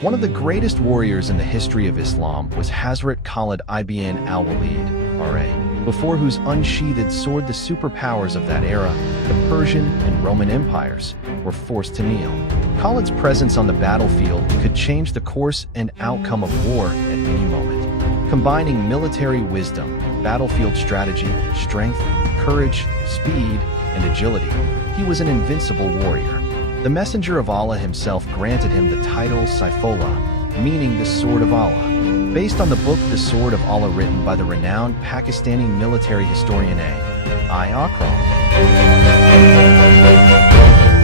One of the greatest warriors in the history of Islam was Hazrat Khalid ibn al-Walid, R.A., before whose unsheathed sword the superpowers of that era, the Persian and Roman empires, were forced to kneel. Khalid's presence on the battlefield could change the course and outcome of war at any moment. Combining military wisdom, battlefield strategy, strength, courage, speed, and agility, he was an invincible warrior. The Messenger of Allah himself granted him the title Saifullah, meaning the Sword of Allah, based on the book The Sword of Allah written by the renowned Pakistani military historian A.I. Akram.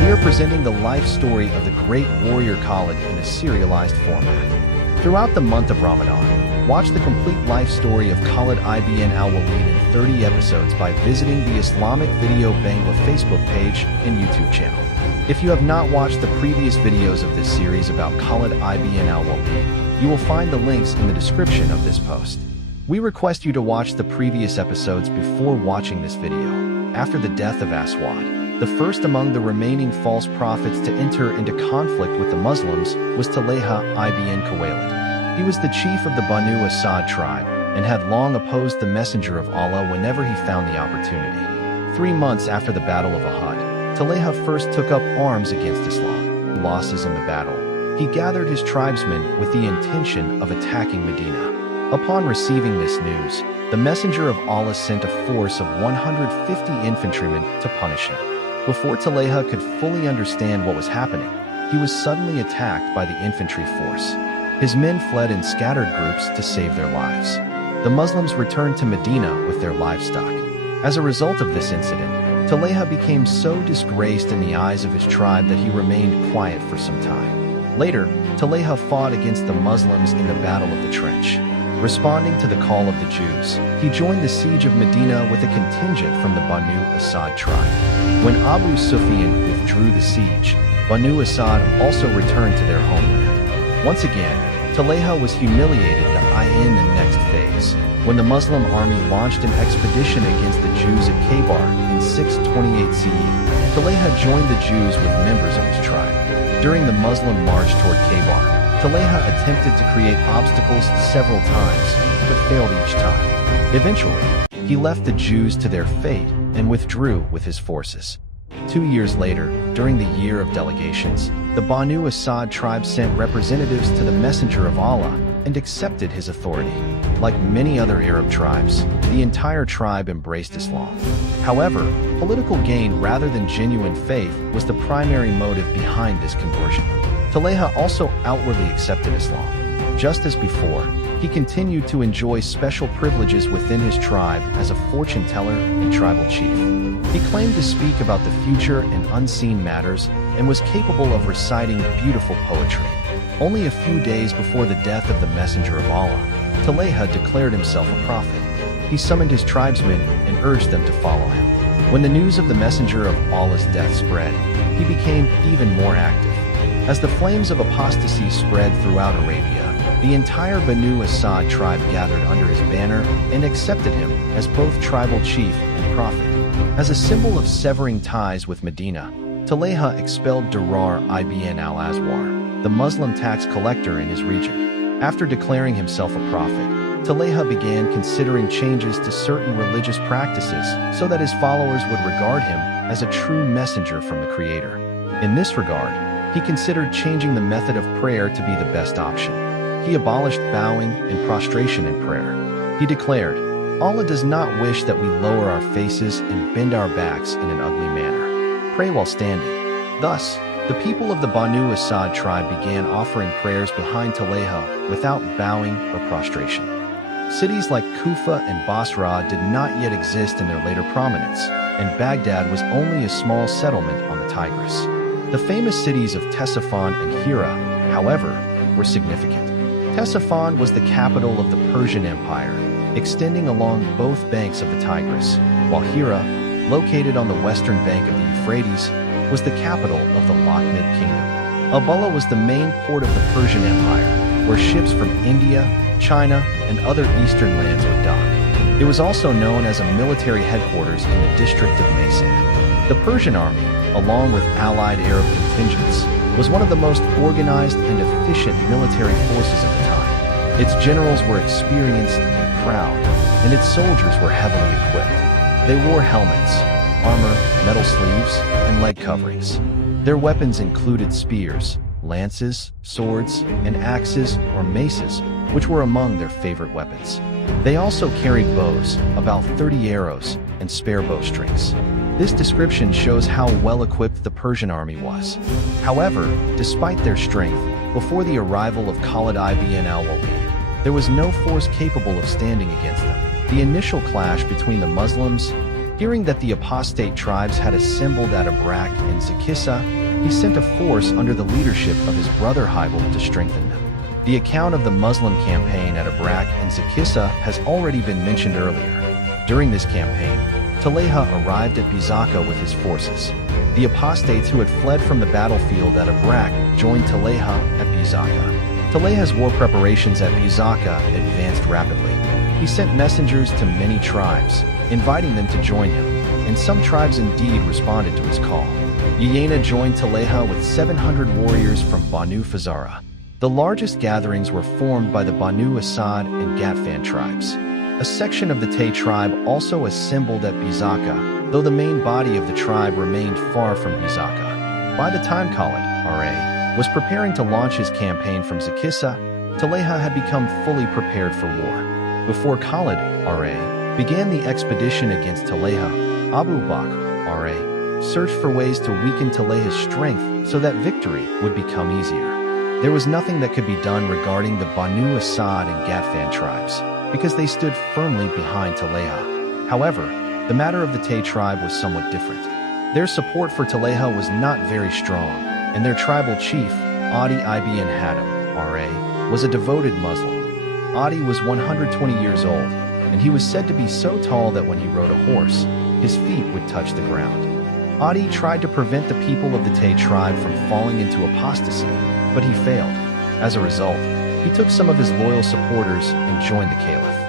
We are presenting the life story of the great warrior Khalid in a serialized format. Throughout the month of Ramadan, watch the complete life story of Khalid ibn al-Walid in 30 episodes by visiting the Islamic Video Bangla Facebook page and YouTube channel. If you have not watched the previous videos of this series about Khalid ibn al-Walid, you will find the links in the description of this post. We request you to watch the previous episodes before watching this video. After the death of Aswad, the first among the remaining false prophets to enter into conflict with the Muslims was Talaiha ibn al-Walid. He was the chief of the Banu Asad tribe and had long opposed the Messenger of Allah whenever he found the opportunity. 3 months after the Battle of Uhud, Talaiha first took up arms against Islam. Losses in the battle, he gathered his tribesmen with the intention of attacking Medina. Upon receiving this news, the Messenger of Allah sent a force of 150 infantrymen to punish him. Before Talaiha could fully understand what was happening, he was suddenly attacked by the infantry force. His men fled in scattered groups to save their lives. The Muslims returned to Medina with their livestock. As a result of this incident, Talaiha became so disgraced in the eyes of his tribe that he remained quiet for some time. Later, Talaiha fought against the Muslims in the Battle of the Trench. Responding to the call of the Jews, he joined the siege of Medina with a contingent from the Banu Asad tribe. When Abu Sufyan withdrew the siege, Banu Asad also returned to their homeland. Once again, Talaiha was humiliated to in the next phase, when the Muslim army launched an expedition against the Jews at Khaybar in 628 CE. Talaiha joined the Jews with members of his tribe. During the Muslim march toward Khaybar, Talaiha attempted to create obstacles several times, but failed each time. Eventually, he left the Jews to their fate and withdrew with his forces. 2 years later, during the Year of Delegations, the Banu Asad tribe sent representatives to the Messenger of Allah and accepted his authority. Like many other Arab tribes, the entire tribe embraced Islam. However, political gain rather than genuine faith was the primary motive behind this conversion. Talaiha also outwardly accepted Islam. Just as before, he continued to enjoy special privileges within his tribe as a fortune teller and tribal chief. He claimed to speak about the future and unseen matters and was capable of reciting beautiful poetry. Only a few days before the death of the Messenger of Allah, Talaiha declared himself a prophet. He summoned his tribesmen and urged them to follow him. When the news of the Messenger of Allah's death spread, he became even more active. As the flames of apostasy spread throughout Arabia, the entire Banu Asad tribe gathered under his banner and accepted him as both tribal chief and prophet. As a symbol of severing ties with Medina, Talaiha expelled Durar ibn al-Azwar, the Muslim tax collector in his region. After declaring himself a prophet, Talaiha began considering changes to certain religious practices so that his followers would regard him as a true messenger from the Creator. In this regard, he considered changing the method of prayer to be the best option. He abolished bowing and prostration in prayer. He declared, "Allah does not wish that we lower our faces and bend our backs in an ugly manner. Pray while standing." Thus, the people of the Banu Asad tribe began offering prayers behind Talaiha without bowing or prostration. Cities like Kufa and Basra did not yet exist in their later prominence, and Baghdad was only a small settlement on the Tigris. The famous cities of Ctesiphon and Hira, however, were significant. Ctesiphon was the capital of the Persian Empire, extending along both banks of the Tigris, while Hira, located on the western bank of the Euphrates, was the capital of the Lakhmid Kingdom. Abula was the main port of the Persian Empire, where ships from India, China, and other eastern lands would dock. It was also known as a military headquarters in the district of Maysan. The Persian army, along with allied Arab contingents, was one of the most organized and efficient military forces of the time. Its generals were experienced and proud, and its soldiers were heavily equipped. They wore helmets, armor, metal sleeves, and leg coverings. Their weapons included spears, lances, swords, and axes or maces, which were among their favorite weapons. They also carried bows, about 30 arrows, and spare bowstrings. This description shows how well-equipped the Persian army was. However, despite their strength, before the arrival of Khalid ibn al-Walid, there was no force capable of standing against them. The initial clash between the Muslims, hearing that the apostate tribes had assembled at Abrak and Zakissa, he sent a force under the leadership of his brother Hybel to strengthen them. The account of the Muslim campaign at Abrak and Zakissa has already been mentioned earlier. During this campaign, Taleha arrived at Bizaka with his forces. The apostates who had fled from the battlefield at Abrak joined Taleha at Bizaka. Taleha's war preparations at Bizaka advanced rapidly. He sent messengers to many tribes, inviting them to join him, and some tribes indeed responded to his call. Uyayna joined Taleha with 700 warriors from Banu Fazara. The largest gatherings were formed by the Banu Asad and Ghatfan tribes. A section of the Tay tribe also assembled at Bizaka, though the main body of the tribe remained far from Bizaka. By the time Khalid R.A. was preparing to launch his campaign from Zakissa, Taleha had become fully prepared for war. Before Khalid R.A. began the expedition against Taleha, Abu Bakr R.A. searched for ways to weaken Taleha's strength so that victory would become easier. There was nothing that could be done regarding the Banu Asad and Ghatfan tribes, because they stood firmly behind Taleha. However, the matter of the Tay tribe was somewhat different. Their support for Taleha was not very strong, and their tribal chief, Adi ibn Hatim R.A., was a devoted Muslim. Adi was 120 years old, and he was said to be so tall that when he rode a horse, his feet would touch the ground. Adi tried to prevent the people of the Tay tribe from falling into apostasy, but he failed. As a result, he took some of his loyal supporters and joined the caliph.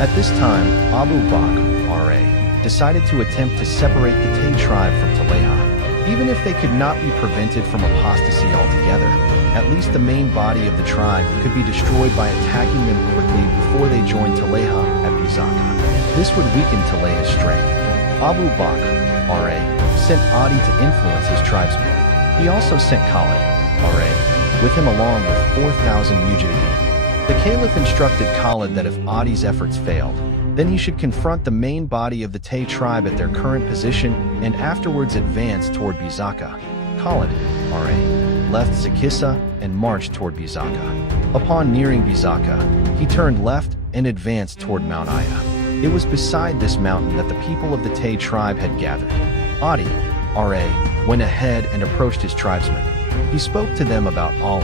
At this time, Abu Bakr R.A. decided to attempt to separate the Tay tribe from Taleha. Even if they could not be prevented from apostasy altogether, at least the main body of the tribe could be destroyed by attacking them quickly before they joined Taleha at Bizaka. This would weaken Taleha's strength. Abu Bakr R.A. sent Adi to influence his tribesmen. He also sent Khalid R.A. with him along with 4,000 mujahideen. The caliph instructed Khalid that if Adi's efforts failed, then he should confront the main body of the Tay tribe at their current position and afterwards advance toward Bizaka. Khalid R.A. left Zakissa and marched toward Bizaka. Upon nearing Bizaka, he turned left and advanced toward Mount Aya. It was beside this mountain that the people of the Tay tribe had gathered. Adi R.A. went ahead and approached his tribesmen. He spoke to them about Allah,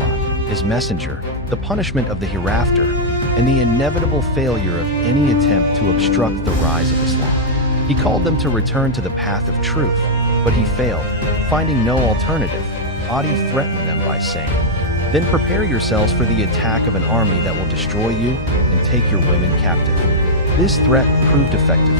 his messenger, the punishment of the hereafter, and the inevitable failure of any attempt to obstruct the rise of Islam. He called them to return to the path of truth, but he failed. Finding no alternative, Adi threatened them by saying, "Then prepare yourselves for the attack of an army that will destroy you and take your women captive." This threat proved effective.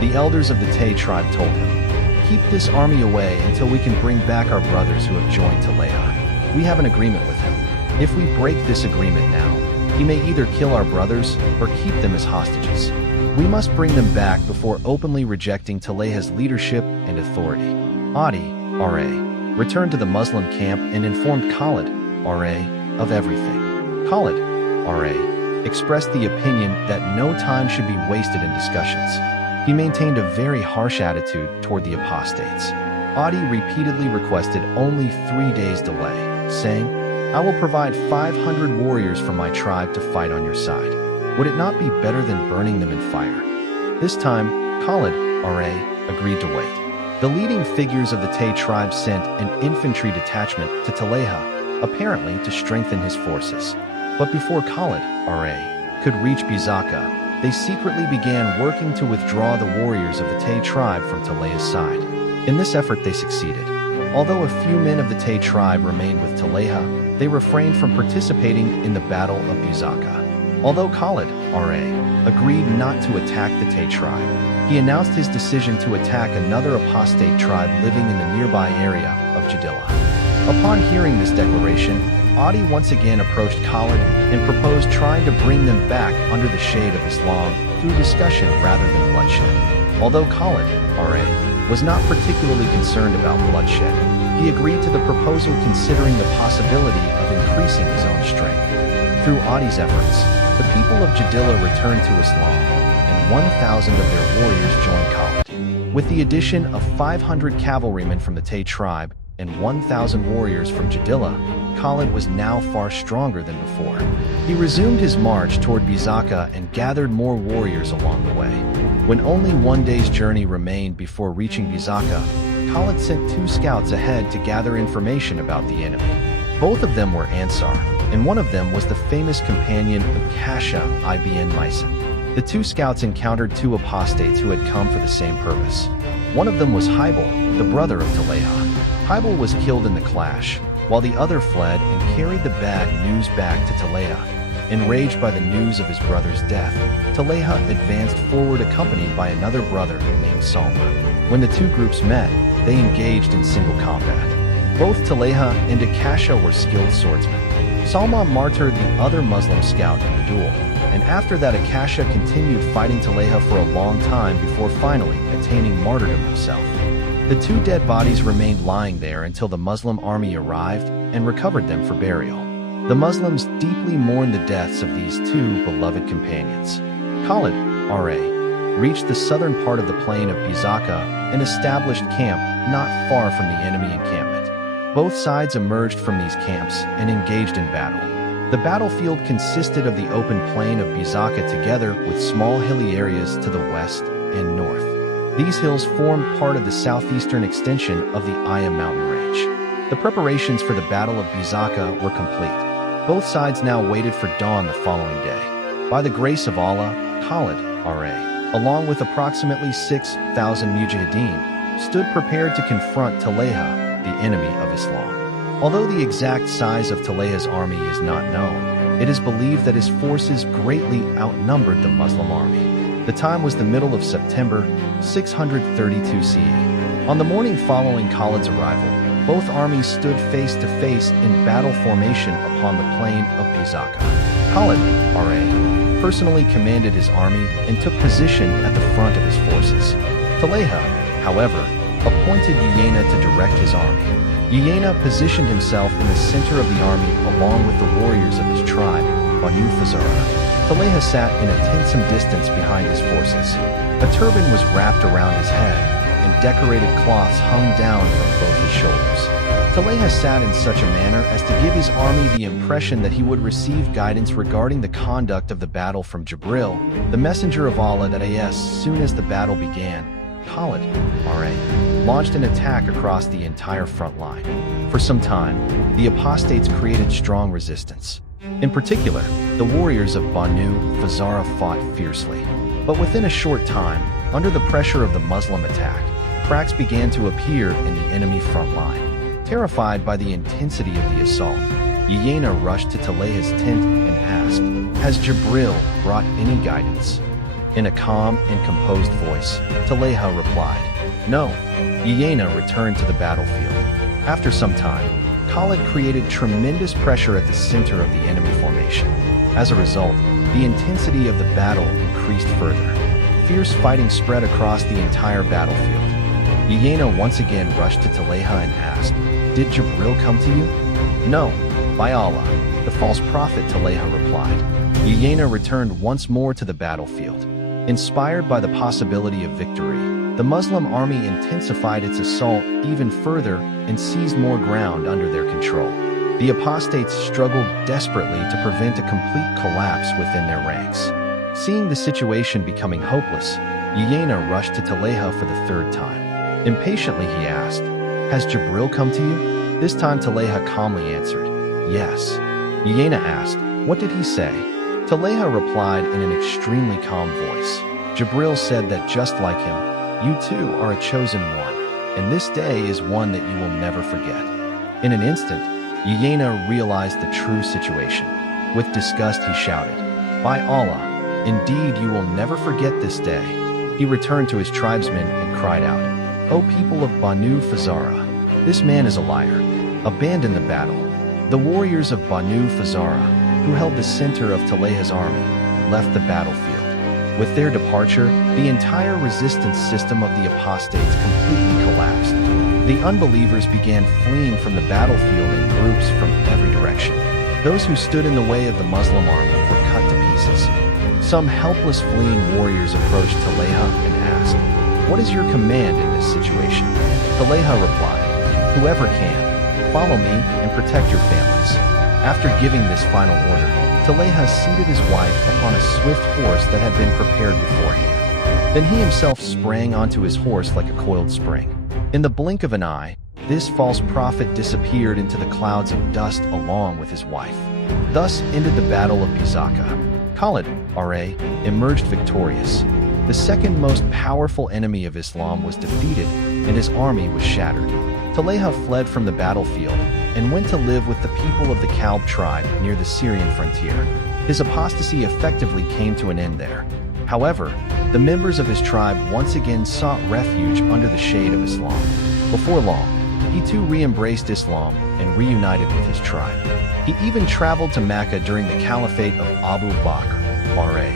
The elders of the Tay tribe told him, "Keep this army away until we can bring back our brothers who have joined Taleha. We have an agreement with him. If we break this agreement now, he may either kill our brothers or keep them as hostages. We must bring them back before openly rejecting Taleha's leadership and authority." Adi R.A. returned to the Muslim camp and informed Khalid R.A. of everything. Khalid R.A. expressed the opinion that no time should be wasted in discussions. He maintained a very harsh attitude toward the apostates. Adi repeatedly requested only 3 days' delay, saying, "I will provide 500 warriors from my tribe to fight on your side. Would it not be better than burning them in fire?" This time, Khalid R.A. agreed to wait. The leading figures of the Tay tribe sent an infantry detachment to Taleha, apparently to strengthen his forces. But before Khalid R.A. could reach Bizaka, they secretly began working to withdraw the warriors of the Tay tribe from Taleha's side. In this effort they succeeded. Although a few men of the Tay tribe remained with Taleha, they refrained from participating in the Battle of Bizaka. Although Khalid R.A. agreed not to attack the Tay tribe, he announced his decision to attack another apostate tribe living in the nearby area of Jadillah. Upon hearing this declaration, Adi once again approached Khalid and proposed trying to bring them back under the shade of Islam through discussion rather than bloodshed. Although Khalid, R.A., was not particularly concerned about bloodshed, he agreed to the proposal considering the possibility of increasing his own strength. Through Adi's efforts, the people of Jadilla returned to Islam, and 1,000 of their warriors joined Khalid. With the addition of 500 cavalrymen from the Tay tribe and 1,000 warriors from Jadilla, Khalid was now far stronger than before. He resumed his march toward Bizaka and gathered more warriors along the way. When only one day's journey remained before reaching Bizaka, Khalid sent 2 scouts ahead to gather information about the enemy. Both of them were Ansar, and one of them was the famous companion of Kasha ibn Myson. The 2 scouts encountered 2 apostates who had come for the same purpose. One of them was Hybel, the brother of Taleha. Hybel was killed in the clash, while the other fled and carried the bad news back to Taleha. Enraged by the news of his brother's death, Taleha advanced forward accompanied by another brother named Salma. When the 2 groups met, they engaged in single combat. Both Taleha and Akasha were skilled swordsmen. Salma martyred the other Muslim scout in the duel, and after that Akasha continued fighting Taleha for a long time before finally attaining martyrdom himself. The 2 dead bodies remained lying there until the Muslim army arrived and recovered them for burial. The Muslims deeply mourned the deaths of these 2 beloved companions. Khalid, R.A., reached the southern part of the plain of Bizaka and established camp not far from the enemy encampment. Both sides emerged from these camps and engaged in battle. The battlefield consisted of the open plain of Bizaka together with small hilly areas to the west and north. These hills formed part of the southeastern extension of the Aya mountain range. The preparations for the Battle of Bizaka were complete. Both sides now waited for dawn the following day. By the grace of Allah, Khalid, R.A., along with approximately 6,000 mujahideen, stood prepared to confront Taleha, the enemy of Islam. Although the exact size of Taleha's army is not known, it is believed that his forces greatly outnumbered the Muslim army. The time was the middle of September, 632 CE. On the morning following Khalid's arrival, both armies stood face to face in battle formation upon the plain of Bizaka. Khalid, R.A., personally commanded his army and took position at the front of his forces. Taleha, however, appointed Uyayna to direct his army. Uyayna positioned himself in the center of the army along with the warriors of his tribe, Banu Fazara. Taleha sat in a tent some distance behind his forces. A turban was wrapped around his head, and decorated cloths hung down from both his shoulders. Taleha sat in such a manner as to give his army the impression that he would receive guidance regarding the conduct of the battle from Jibril, the messenger of Allah, that as soon as the battle began, Khalid, R.A., launched an attack across the entire front line. For some time, the apostates created strong resistance. In particular, the warriors of Banu Fazara fought fiercely. But within a short time, under the pressure of the Muslim attack, cracks began to appear in the enemy front line. Terrified by the intensity of the assault, Uyayna rushed to Taleha's tent and asked, "Has Jibril brought any guidance?" In a calm and composed voice, Taleha replied, "No." Uyayna returned to the battlefield. After some time, Khalid created tremendous pressure at the center of the enemy formation. As a result, the intensity of the battle increased further. Fierce fighting spread across the entire battlefield. Uyayna once again rushed to Taleha and asked, "Did Jibril come to you?" "No, by Allah, the false prophet," Taleha replied. Uyayna returned once more to the battlefield. Inspired by the possibility of victory, the Muslim army intensified its assault even further and seized more ground under their control. The apostates struggled desperately to prevent a complete collapse within their ranks. Seeing the situation becoming hopeless, Uyayna rushed to Taleha for the 3rd time. Impatiently he asked, "Has Jibril come to you?" This time Taleha calmly answered, "Yes." Uyayna asked, "What did he say?" Taleha replied in an extremely calm voice, "Jibril said that just like him, you too are a chosen one, and this day is one that you will never forget." In an instant, Uyayna realized the true situation. With disgust he shouted, "By Allah, indeed you will never forget this day." He returned to his tribesmen and cried out, "O people of Banu Fazara, this man is a liar. abandoned the battle. The warriors of Banu Fazara, who held the center of Talayha's army, left the battlefield. With their departure, the entire resistance system of the apostates completely collapsed. The unbelievers began fleeing from the battlefield in groups from every direction. Those who stood in the way of the Muslim army were cut to pieces. Some helpless fleeing warriors approached Talayha and asked, "What is your command in this situation?" Talayha replied, "Whoever can, follow me and protect your families." After giving this final order, Talayha seated his wife upon a swift horse that had been prepared beforehand. Then he himself sprang onto his horse like a coiled spring. In the blink of an eye, this false prophet disappeared into the clouds of dust along with his wife. Thus ended the Battle of Byzaka. Khalid, R.A., emerged victorious. The second most powerful enemy of Islam was defeated, and his army was shattered. Talayha fled from the battlefield and went to live with the people of the Kalb tribe near the Syrian frontier. His apostasy effectively came to an end there. However, the members of his tribe once again sought refuge under the shade of Islam. Before long, he too re-embraced Islam and reunited with his tribe. He even traveled to Mecca during the caliphate of Abu Bakr, R.A.,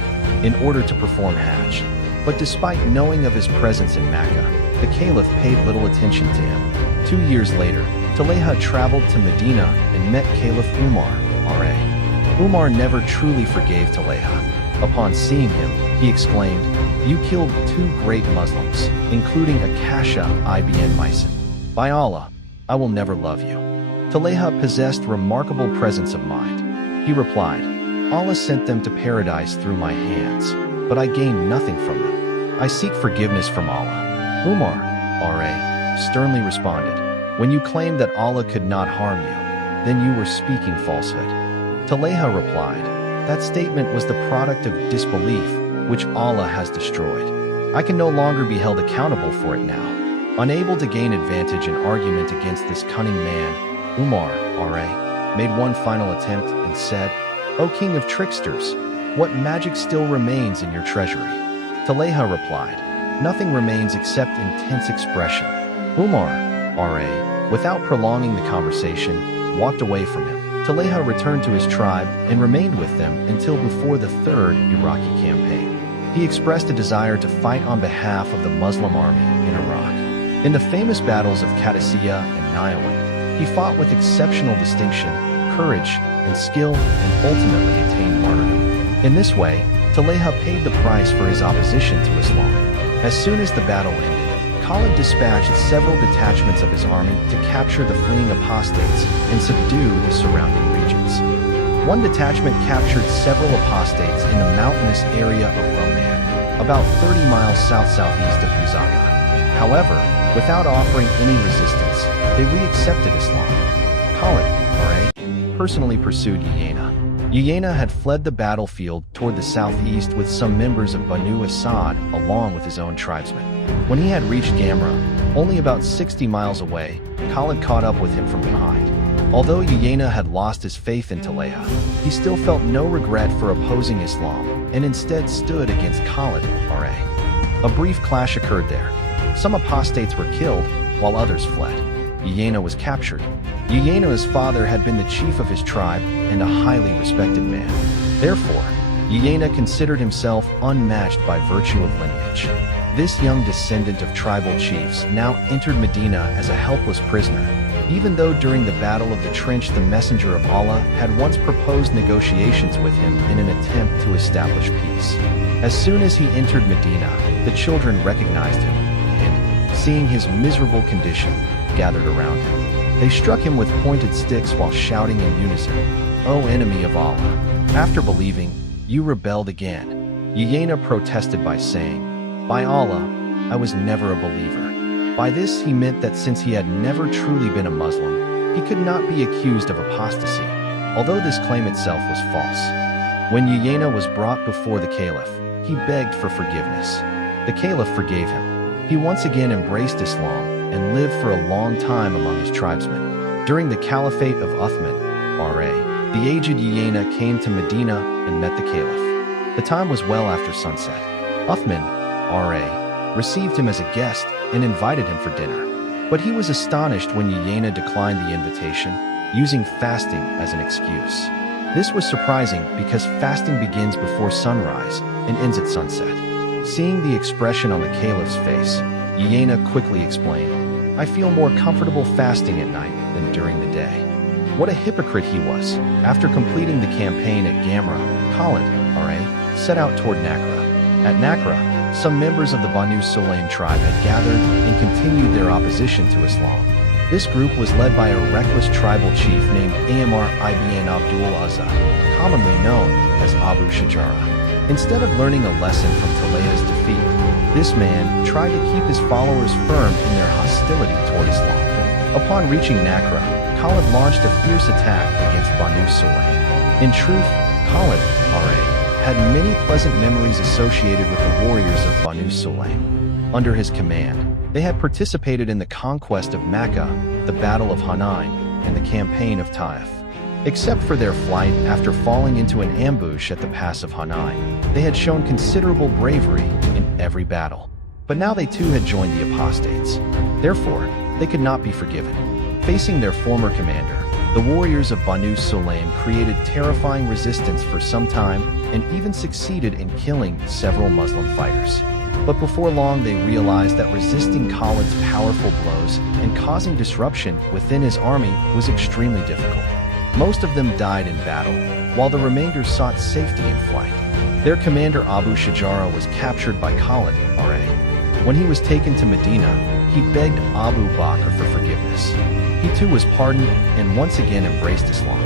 in order to perform Hajj. But despite knowing of his presence in Mecca, the caliph paid little attention to him. 2 years later, Talayha traveled to Medina and met Caliph Umar, R.A. Umar never truly forgave Talayha. Upon seeing him, he exclaimed, "You killed 2 great Muslims, including Akasha ibn Myson. By Allah, I will never love you." Talayha possessed remarkable presence of mind. He replied, "Allah sent them to paradise through my hands, but I gained nothing from them. I seek forgiveness from Allah." Umar, R.A., sternly responded, "When you claimed that Allah could not harm you, then you were speaking falsehood." Talayha replied, "That statement was the product of disbelief, which Allah has destroyed. I can no longer be held accountable for it now." Unable to gain advantage in argument against this cunning man, Umar, R.A., made one final attempt and said, "O king of tricksters, what magic still remains in your treasury?" Talayha replied, "Nothing remains except intense expression." Umar, R.A., without prolonging the conversation, walked away from him. Talayha returned to his tribe and remained with them until before the Third Iraqi campaign. He expressed a desire to fight on behalf of the Muslim army in Iraq. In the famous battles of Qadisiyah and Niawand, he fought with exceptional distinction, courage, and skill, and ultimately attained martyrdom. In this way, Talayha paid the price for his opposition to Islam. As soon as the battle ended, Khalid dispatched several detachments of his army to capture the fleeing apostates and subdue the surrounding regions. One detachment captured several apostates in the mountainous area of Roman, about 30 miles south-southeast of Byzaka. However, without offering any resistance, they re-accepted Islam. Khalid, R.A., personally pursued Uyayna. Uyayna had fled the battlefield toward the southeast with some members of Banu Asad along with his own tribesmen. When he had reached Gamra, only about 60 miles away, Khalid caught up with him from behind. Although Uyayna had lost his faith in Talayha, he still felt no regret for opposing Islam and instead stood against Khalid, R.A. A brief clash occurred there. Some apostates were killed, while others fled. Uyayna was captured. Uyayna's father had been the chief of his tribe and a highly respected man. Therefore, Uyayna considered himself unmatched by virtue of lineage. This young descendant of tribal chiefs now entered Medina as a helpless prisoner, even though during the Battle of the Trench the Messenger of Allah had once proposed negotiations with him in an attempt to establish peace. As soon as he entered Medina, the children recognized him, and, seeing his miserable condition, gathered around him. They struck him with pointed sticks while shouting in unison, "O enemy of Allah! After believing, you rebelled again." Uyayna protested by saying, "By Allah, I was never a believer." By this he meant that since he had never truly been a Muslim, he could not be accused of apostasy, although this claim itself was false. When Uyayna was brought before the caliph, he begged for forgiveness. The caliph forgave him. He once again embraced Islam and lived for a long time among his tribesmen. During the caliphate of Uthman, R.A., the aged Uyayna came to Medina and met the caliph. The time was well after sunset. Uthman, R.A., received him as a guest and invited him for dinner. But he was astonished when Iena declined the invitation, using fasting as an excuse. This was surprising because fasting begins before sunrise and ends at sunset. Seeing the expression on the caliph's face, Iena quickly explained, "I feel more comfortable fasting at night than during the day." What a hypocrite he was. After completing the campaign at Gamra, Khalid, R.A., set out toward Nakra. At Nakra, some members of the Banu Sulaim tribe had gathered and continued their opposition to Islam. This group was led by a reckless tribal chief named Amr ibn Abdul Uzza, commonly known as Abu Shajara. Instead of learning a lesson from Taleha's defeat, this man tried to keep his followers firm in their hostility toward Islam. Upon reaching Nakra, Khalid launched a fierce attack against Banu Sulaim. In truth, Khalid, R.A., had many pleasant memories associated with the warriors of Banu Sulaim. Under his command, they had participated in the conquest of Mecca, the Battle of Hunain, and the campaign of Taif. Except for their flight after falling into an ambush at the pass of Hunain, they had shown considerable bravery in every battle. But now they too had joined the apostates. Therefore, they could not be forgiven. Facing their former commander, the warriors of Banu Sulaim created terrifying resistance for some time and even succeeded in killing several Muslim fighters. But before long they realized that resisting Khalid's powerful blows and causing disruption within his army was extremely difficult. Most of them died in battle, while the remainder sought safety in flight. Their commander Abu Shajara was captured by Khalid, R.A. When he was taken to Medina, he begged Abu Bakr for forgiveness. He too was pardoned and once again embraced Islam.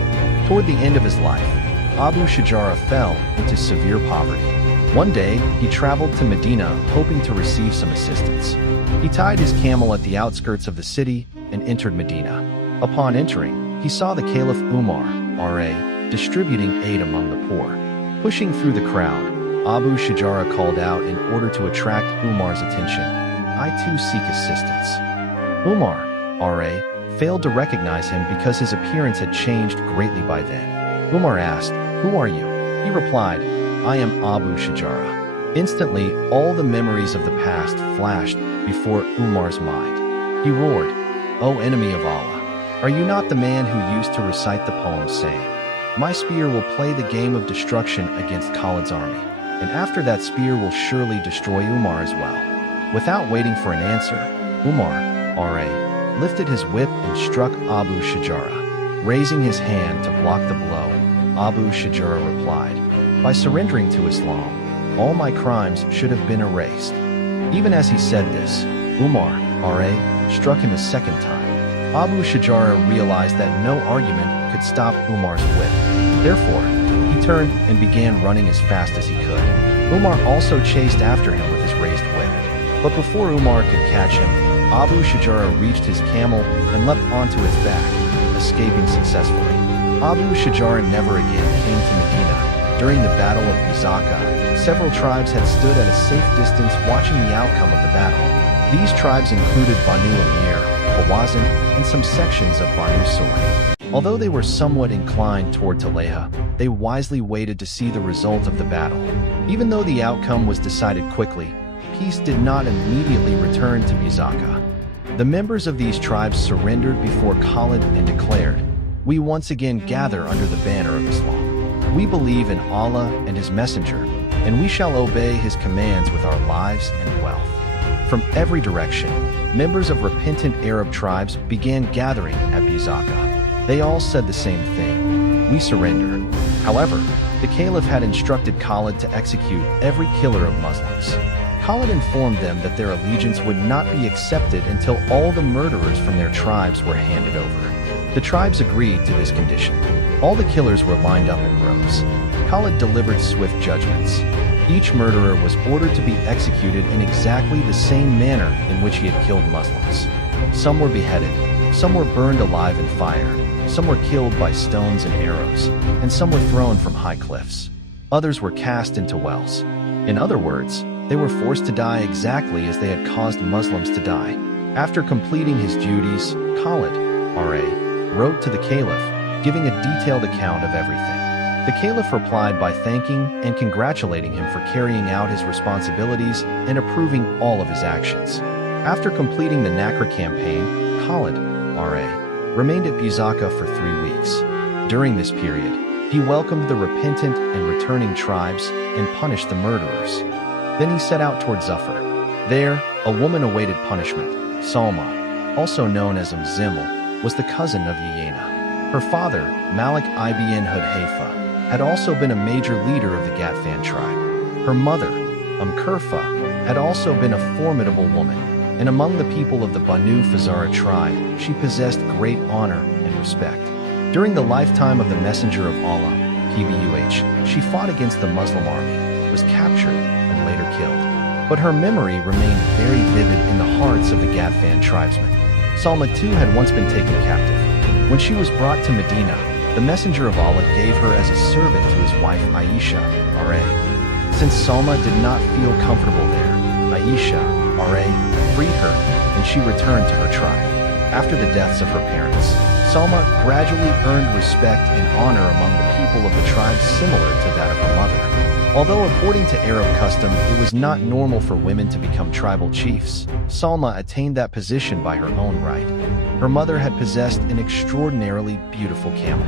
Toward the end of his life, Abu Shajara fell into severe poverty. One day, he traveled to Medina hoping to receive some assistance. He tied his camel at the outskirts of the city and entered Medina. Upon entering, he saw the Caliph Umar, R.A., distributing aid among the poor. Pushing through the crowd, Abu Shajara called out in order to attract Umar's attention, "I too seek assistance." Umar, R.A., failed to recognize him because his appearance had changed greatly by then. Umar asked, "Who are you?" He replied, "I am Abu Shajara." Instantly, all the memories of the past flashed before Umar's mind. He roared, "O enemy of Allah, are you not the man who used to recite the poem saying, 'My spear will play the game of destruction against Khalid's army, and after that spear will surely destroy Umar as well?'" Without waiting for an answer, Umar, R.A., lifted his whip and struck Abu Shajara. Raising his hand to block the blow, Abu Shajara replied, "By surrendering to Islam, all my crimes should have been erased." Even as he said this, Umar, R.A., struck him a second time. Abu Shajara realized that no argument could stop Umar's whip. Therefore, he turned and began running as fast as he could. Umar also chased after him with his raised whip. But before Umar could catch him, Abu Shajara reached his camel and leapt onto its back, escaping successfully. Abu Shajara never again came to Medina. During the Battle of Bizaka, several tribes had stood at a safe distance watching the outcome of the battle. These tribes included Banu Amir, Hawazin, and some sections of Banu Sulaim. Although they were somewhat inclined toward Taleha, they wisely waited to see the result of the battle. Even though the outcome was decided quickly, peace did not immediately return to Bizaka. The members of these tribes surrendered before Khalid and declared, "We once again gather under the banner of Islam. We believe in Allah and His Messenger, and we shall obey His commands with our lives and wealth." From every direction, members of repentant Arab tribes began gathering at Bizaka. They all said the same thing: "We surrender." However, the Caliph had instructed Khalid to execute every killer of Muslims. Khalid informed them that their allegiance would not be accepted until all the murderers from their tribes were handed over. The tribes agreed to this condition. All the killers were lined up in rows. Khalid delivered swift judgments. Each murderer was ordered to be executed in exactly the same manner in which he had killed Muslims. Some were beheaded, some were burned alive in fire, some were killed by stones and arrows, and some were thrown from high cliffs. Others were cast into wells. In other words, they were forced to die exactly as they had caused Muslims to die. After completing his duties, Khalid, R.A., wrote to the Caliph, giving a detailed account of everything. The Caliph replied by thanking and congratulating him for carrying out his responsibilities and approving all of his actions. After completing the Nakra campaign, Khalid, R.A., remained at Byzaka for 3 weeks. During this period, he welcomed the repentant and returning tribes and punished the murderers. Then he set out toward Zufar. There, a woman awaited punishment. Salma, also known as Zimel, was the cousin of Yayna. Her father, Malik ibn Hudhaifa, had also been a major leader of the Ghatfan tribe. Her mother, Kurfa, had also been a formidable woman, and among the people of the Banu Fazara tribe, she possessed great honor and respect. During the lifetime of the Messenger of Allah, PBUH, she fought against the Muslim army, was captured, and later killed. But her memory remained very vivid in the hearts of the Ghatfan tribesmen. Salma too had once been taken captive. When she was brought to Medina, the Messenger of Allah gave her as a servant to his wife Aisha, R.A. Since Salma did not feel comfortable there, Aisha, R.A., freed her, and she returned to her tribe. After the deaths of her parents, Salma gradually earned respect and honor among the people of the tribe similar to that of her mother. Although according to Arab custom, it was not normal for women to become tribal chiefs, Salma attained that position by her own right. Her mother had possessed an extraordinarily beautiful camel.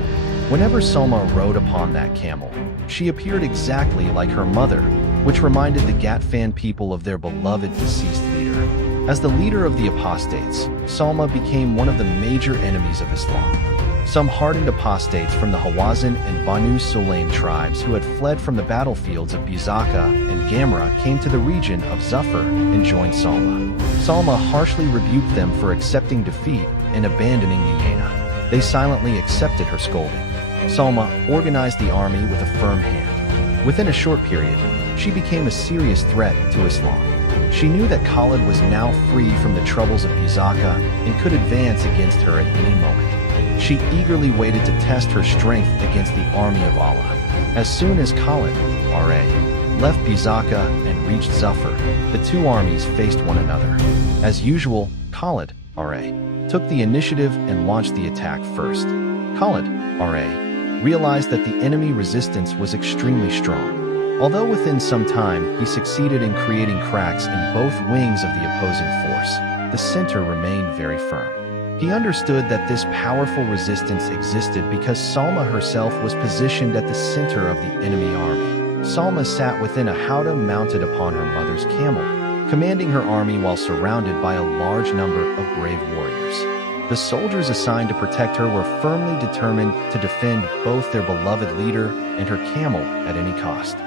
Whenever Salma rode upon that camel, she appeared exactly like her mother, which reminded the Ghatfan people of their beloved deceased leader. As the leader of the apostates, Salma became one of the major enemies of Islam. Some hardened apostates from the Hawazin and Banu Sulaim tribes who had fled from the battlefields of Byzaka and Gamra came to the region of Zufar and joined Salma. Salma harshly rebuked them for accepting defeat and abandoning Yayna. They silently accepted her scolding. Salma organized the army with a firm hand. Within a short period, she became a serious threat to Islam. She knew that Khalid was now free from the troubles of Byzaka and could advance against her at any moment. She eagerly waited to test her strength against the army of Allah. As soon as Khalid, R.A., left Byzaka and reached Zufar, the two armies faced one another. As usual, Khalid, R.A., took the initiative and launched the attack first. Khalid, R.A., realized that the enemy resistance was extremely strong. Although within some time he succeeded in creating cracks in both wings of the opposing force, the center remained very firm. He understood that this powerful resistance existed because Salma herself was positioned at the center of the enemy army. Salma sat within a howdah mounted upon her mother's camel, commanding her army while surrounded by a large number of brave warriors. The soldiers assigned to protect her were firmly determined to defend both their beloved leader and her camel at any cost.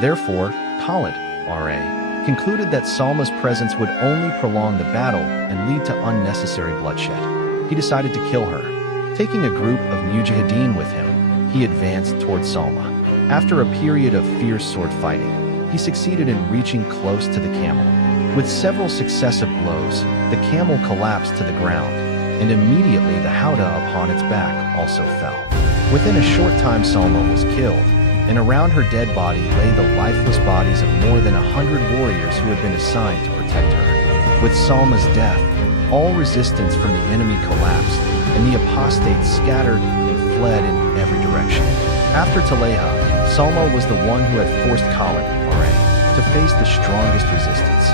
Therefore, Khalid, R.A., concluded that Salma's presence would only prolong the battle and lead to unnecessary bloodshed. He decided to kill her. Taking a group of mujahideen with him, he advanced towards Salma. After a period of fierce sword fighting, he succeeded in reaching close to the camel. With several successive blows, the camel collapsed to the ground, and immediately the howdah upon its back also fell. Within a short time Salma was killed, and around her dead body lay the lifeless bodies of more than 100 warriors who had been assigned to protect her. With Salma's death, all resistance from the enemy collapsed, and the apostates scattered and fled in every direction. After Taleha, Salma was the one who had forced Khalid, R.A., to face the strongest resistance.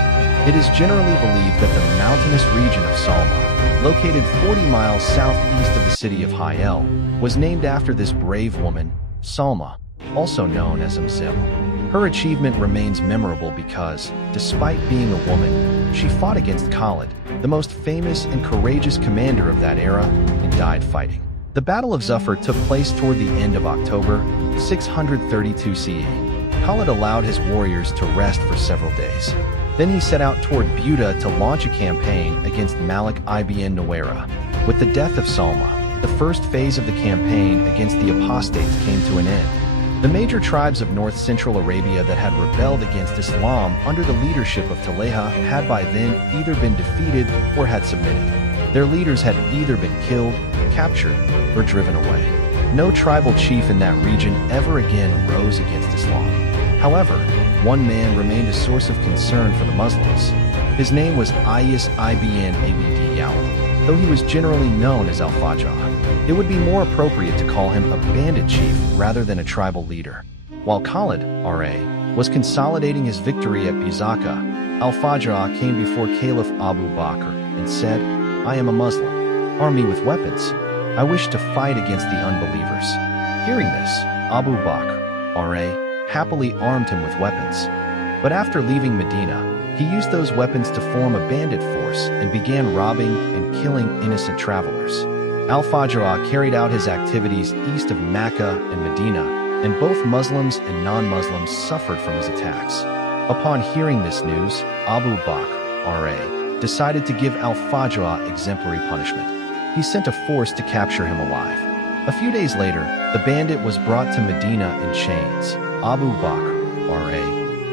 It is generally believed that the mountainous region of Salma, located 40 miles southeast of the city of Hayel, was named after this brave woman, Salma, also known as Zimel. Her achievement remains memorable because, despite being a woman, she fought against Khalid, the most famous and courageous commander of that era, and died fighting. The Battle of Zufar took place toward the end of October 632 CE. Khalid allowed his warriors to rest for several days. Then he set out toward Buda to launch a campaign against Malik ibn Nuwayra. With the death of Salma, the first phase of the campaign against the apostates came to an end. The major tribes of north-central Arabia that had rebelled against Islam under the leadership of Taleha had by then either been defeated or had submitted. Their leaders had either been killed, captured, or driven away. No tribal chief in that region ever again rose against Islam. However, one man remained a source of concern for the Muslims. His name was Ayas ibn Abd Yawal, though he was generally known as Al-Fajr. It would be more appropriate to call him a bandit chief rather than a tribal leader. While Khalid, R.A., was consolidating his victory at Buzaka, Al-Fajr came before Caliph Abu Bakr and said, "I am a Muslim. Arm me with weapons. I wish to fight against the unbelievers." Hearing this, Abu Bakr happily armed him with weapons. But after leaving Medina, he used those weapons to form a bandit force and began robbing and killing innocent travelers. Al-Fajr carried out his activities east of Mecca and Medina, and both Muslims and non-Muslims suffered from his attacks. Upon hearing this news, Abu Bakr decided to give Al-Fajr exemplary punishment. He sent a force to capture him alive. A few days later, the bandit was brought to Medina in chains. Abu Bakr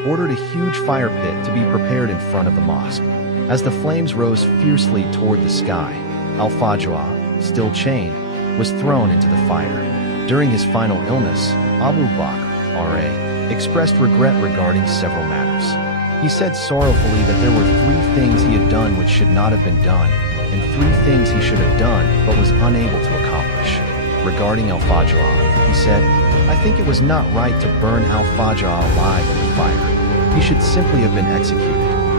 ordered a huge fire pit to be prepared in front of the mosque. As the flames rose fiercely toward the sky, Al-Fajr, still chained, was thrown into the fire. During his final illness, Abu Bakr expressed regret regarding several matters. He said sorrowfully that there were 3 things he had done which should not have been done, and 3 things he should have done but was unable to accomplish. Regarding Al-Fajr, he said, "I think it was not right to burn Al-Fajr alive in the fire. He should simply have been executed."